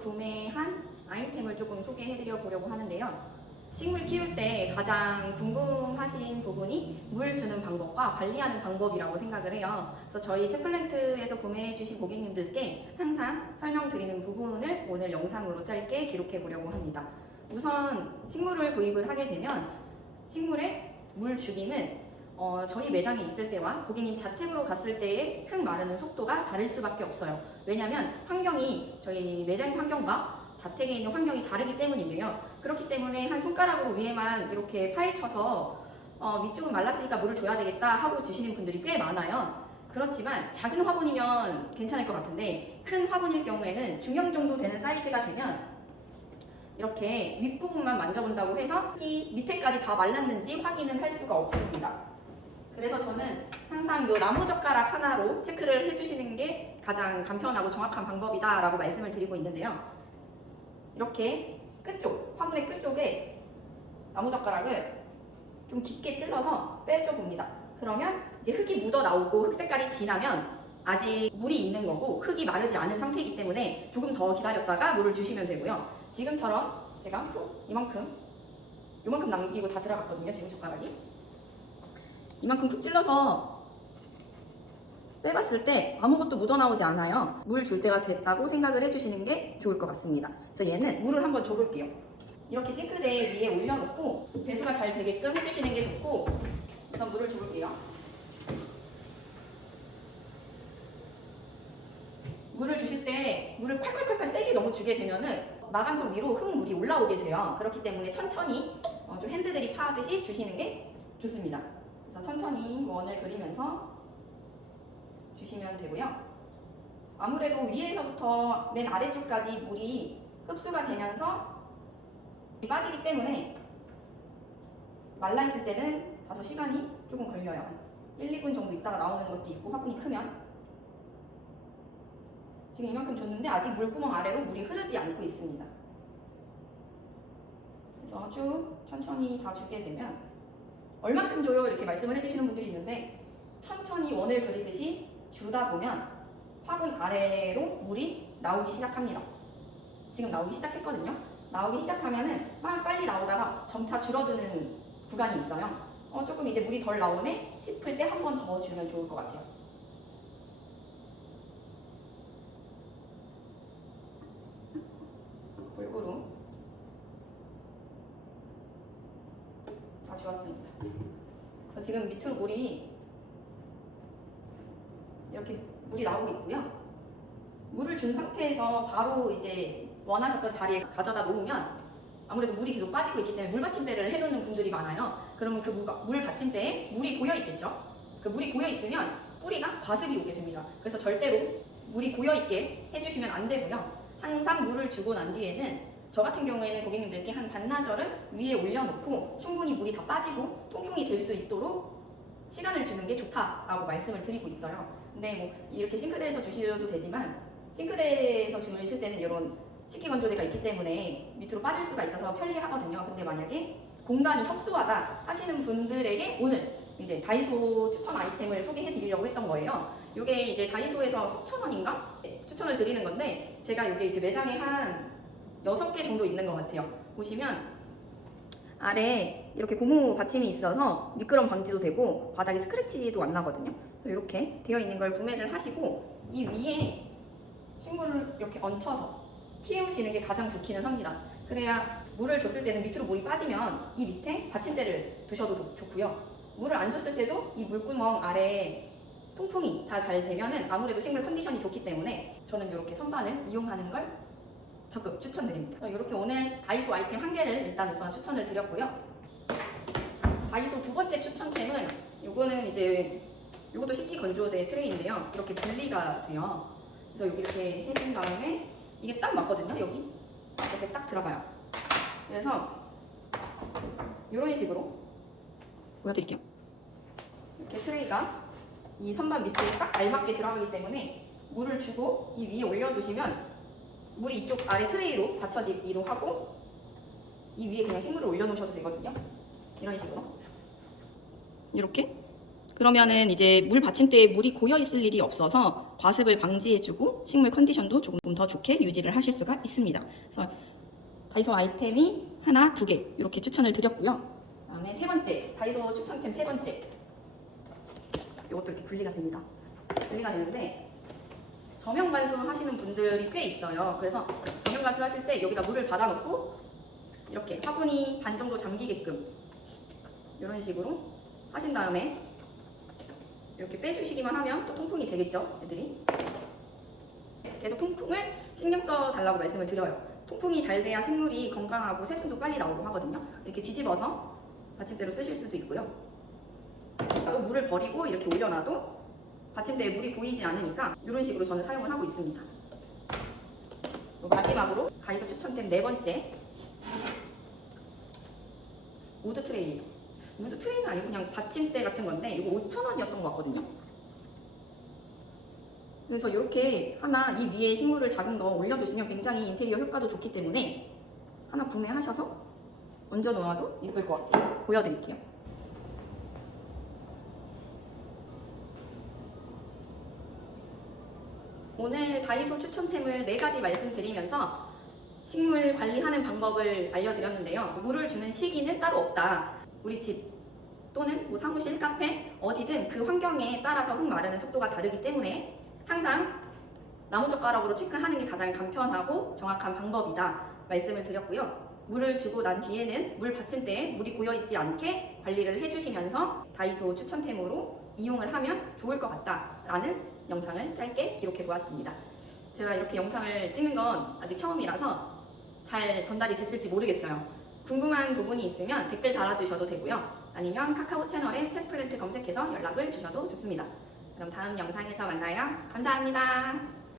구매한 아이템을 조금 소개해드려 보려고 하는데요. 식물 키울 때 가장 궁금하신 부분이 물 주는 방법과 관리하는 방법이라고 생각을 해요. 그래서 저희 채플랜트에서 구매해 주신 고객님들께 항상 설명드리는 부분을 오늘 영상으로 짧게 기록해 보려고 합니다. 우선 식물을 구입을 하게 되면 식물에 물 주기는 저희 매장에 있을 때와 고객님 자택으로 갔을 때의 흙 마르는 속도가 다를 수밖에 없어요. 왜냐하면 환경이 저희 매장 환경과 자택에 있는 환경이 다르기 때문인데요. 그렇기 때문에 한 손가락으로 위에만 이렇게 파헤쳐서 위쪽은 말랐으니까 물을 줘야 되겠다 하고 주시는 분들이 꽤 많아요. 그렇지만 작은 화분이면 괜찮을 것 같은데 큰 화분일 경우에는 중형 정도 되는 사이즈가 되면 이렇게 윗부분만 만져본다고 해서 이 밑에까지 다 말랐는지 확인은 할 수가 없습니다. 그래서 저는 항상 이 나무젓가락 하나로 체크를 해주시는 게 가장 간편하고 정확한 방법이다 라고 말씀을 드리고 있는데요. 이렇게 끝쪽, 화분의 끝쪽에 나무젓가락을 좀 깊게 찔러서 빼줘 봅니다. 그러면 이제 흙이 묻어 나오고 흙 색깔이 진하면 아직 물이 있는 거고 흙이 마르지 않은 상태이기 때문에 조금 더 기다렸다가 물을 주시면 되고요. 지금처럼 제가 이만큼 남기고 다 들어갔거든요. 지금 젓가락이 이만큼 툭 찔러서 빼봤을 때 아무것도 묻어나오지 않아요. 물 줄 때가 됐다고 생각을 해주시는 게 좋을 것 같습니다. 그래서 얘는 물을 한번 줘볼게요. 이렇게 싱크대 위에 올려놓고 배수가 잘 되게끔 해주시는 게 좋고, 우선 물을 줘볼게요. 물을 주실 때 물을 콸콸콸콸 세게 너무 주게 되면은 마감석 위로 흙물이 올라오게 돼요. 그렇기 때문에 천천히 좀 핸드드립 하듯이 주시는 게 좋습니다. 그래서 천천히 원을 그리면서 주시면 되고요. 아무래도 위에서부터 맨 아래쪽까지 물이 흡수가 되면서 빠지기 때문에 말라있을 때는 다소 시간이 조금 걸려요. 1, 2분 정도 있다가 나오는 것도 있고 화분이 크면. 지금 이만큼 줬는데 아직 물구멍 아래로 물이 흐르지 않고 있습니다. 그래서 쭉 천천히 다 주게 되면 얼만큼 줘요? 이렇게 말씀을 해주시는 분들이 있는데 천천히 원을 그리듯이 주다 보면 화분 아래로 물이 나오기 시작합니다. 지금 나오기 시작했거든요. 나오기 시작하면은 막 빨리 나오다가 점차 줄어드는 구간이 있어요. 조금 이제 물이 덜 나오네 싶을 때 한 번 더 주면 좋을 것 같아요. 골고루 다 주었습니다. 지금 밑으로 물이 이렇게 물이 나오고 있고요. 물을 준 상태에서 바로 이제 원하셨던 자리에 가져다 놓으면 아무래도 물이 계속 빠지고 있기 때문에 물 받침대를 해놓는 분들이 많아요. 그러면 그 물 받침대에 물이 고여 있겠죠. 그 물이 고여 있으면 뿌리가 과습이 오게 됩니다. 그래서 절대로 물이 고여 있게 해주시면 안 되고요. 항상 물을 주고 난 뒤에는 저 같은 경우에는 고객님들께 한 반나절은 위에 올려놓고 충분히 물이 다 빠지고 통풍이 될 수 있도록 시간을 주는 게 좋다라고 말씀을 드리고 있어요. 근데 뭐 이렇게 싱크대에서 주셔도 되지만 싱크대에서 주실 때는 이런 식기건조대가 있기 때문에 밑으로 빠질 수가 있어서 편리하거든요. 근데 만약에 공간이 협소하다 하시는 분들에게 오늘 이제 다이소 추천 아이템을 소개해 드리려고 했던 거예요. 이게 이제 다이소에서 4,000원인가? 추천을 드리는 건데 제가 이게 이제 매장에 한 6개 정도 있는 것 같아요. 보시면 아래 이렇게 고무 받침이 있어서 미끄럼 방지도 되고 바닥에 스크래치도 안 나거든요. 그래서 이렇게 되어 있는 걸 구매를 하시고 이 위에 식물을 이렇게 얹혀서 키우시는 게 가장 좋기는 합니다. 그래야 물을 줬을 때는 밑으로 물이 빠지면 이 밑에 받침대를 두셔도 좋고요. 물을 안 줬을 때도 이 물구멍 아래 통풍이 다 잘 되면은 아무래도 식물 컨디션이 좋기 때문에 저는 이렇게 선반을 이용하는 걸 적극 추천드립니다. 이렇게 오늘 다이소 아이템 한 개를 일단 우선 추천을 드렸고요. 다이소 두 번째 추천템은 요거는 이제 요것도 식기건조대 트레이인데요. 이렇게 분리가 돼요. 그래서 여기 이렇게 해준 다음에 이게 딱 맞거든요. 여기 이렇게 딱 들어가요. 그래서 이런 식으로 보여드릴게요. 이렇게 트레이가 이 선반 밑에 딱 알맞게 들어가기 때문에 물을 주고 이 위에 올려두시면 물이 이쪽 아래 트레이로 받쳐지기도 하고 이 위에 그냥 식물을 올려놓으셔도 되거든요. 이런 식으로 이렇게 그러면은 이제 물 받침대에 물이 고여 있을 일이 없어서 과습을 방지해주고 식물 컨디션도 조금 더 좋게 유지를 하실 수가 있습니다. 그래서 다이소 아이템이 하나, 두 개 이렇게 추천을 드렸고요. 그다음에 세 번째, 다이소 추천템 세 번째. 이것도 이렇게 분리가 됩니다. 분리가 되는데 저명 관수 하시는 분들이 꽤 있어요. 그래서 저명 관수 하실 때 여기다 물을 받아놓고 이렇게 화분이 반 정도 잠기게끔 이런 식으로 하신 다음에 이렇게 빼주시기만 하면 또 통풍이 되겠죠, 애들이. 계속 통풍을 신경 써 달라고 말씀을 드려요. 통풍이 잘 돼야 식물이 건강하고 새순도 빨리 나오고 하거든요. 이렇게 뒤집어서 받침대로 쓰실 수도 있고요. 또 물을 버리고 이렇게 올려놔도 받침대에 물이 보이지 않으니까 이런 식으로 저는 사용을 하고 있습니다. 마지막으로 다이소 추천템 네 번째, 우드 트레이. 우드 트레이는 아니고 그냥 받침대 같은 건데 이거 5,000원이었던 것 같거든요. 그래서 이렇게 하나 이 위에 식물을 작은 거 올려주시면 굉장히 인테리어 효과도 좋기 때문에 하나 구매하셔서 얹어 놓아도 예쁠 것 같아요. 보여드릴게요. 오늘 다이소 추천템을 4가지 말씀드리면서 식물 관리하는 방법을 알려드렸는데요. 물을 주는 시기는 따로 없다. 우리 집 또는 뭐 사무실, 카페 어디든 그 환경에 따라서 흙 마르는 속도가 다르기 때문에 항상 나무젓가락으로 체크하는 게 가장 간편하고 정확한 방법이다 말씀을 드렸고요. 물을 주고 난 뒤에는 물 받침대에 물이 고여있지 않게 관리를 해주시면서 다이소 추천템으로 이용을 하면 좋을 것 같다라는 영상을 짧게 기록해 보았습니다. 제가 이렇게 영상을 찍는 건 아직 처음이라서 잘 전달이 됐을지 모르겠어요. 궁금한 부분이 있으면 댓글 달아주셔도 되고요. 아니면 카카오 채널에 챗플랜트 검색해서 연락을 주셔도 좋습니다. 그럼 다음 영상에서 만나요. 감사합니다.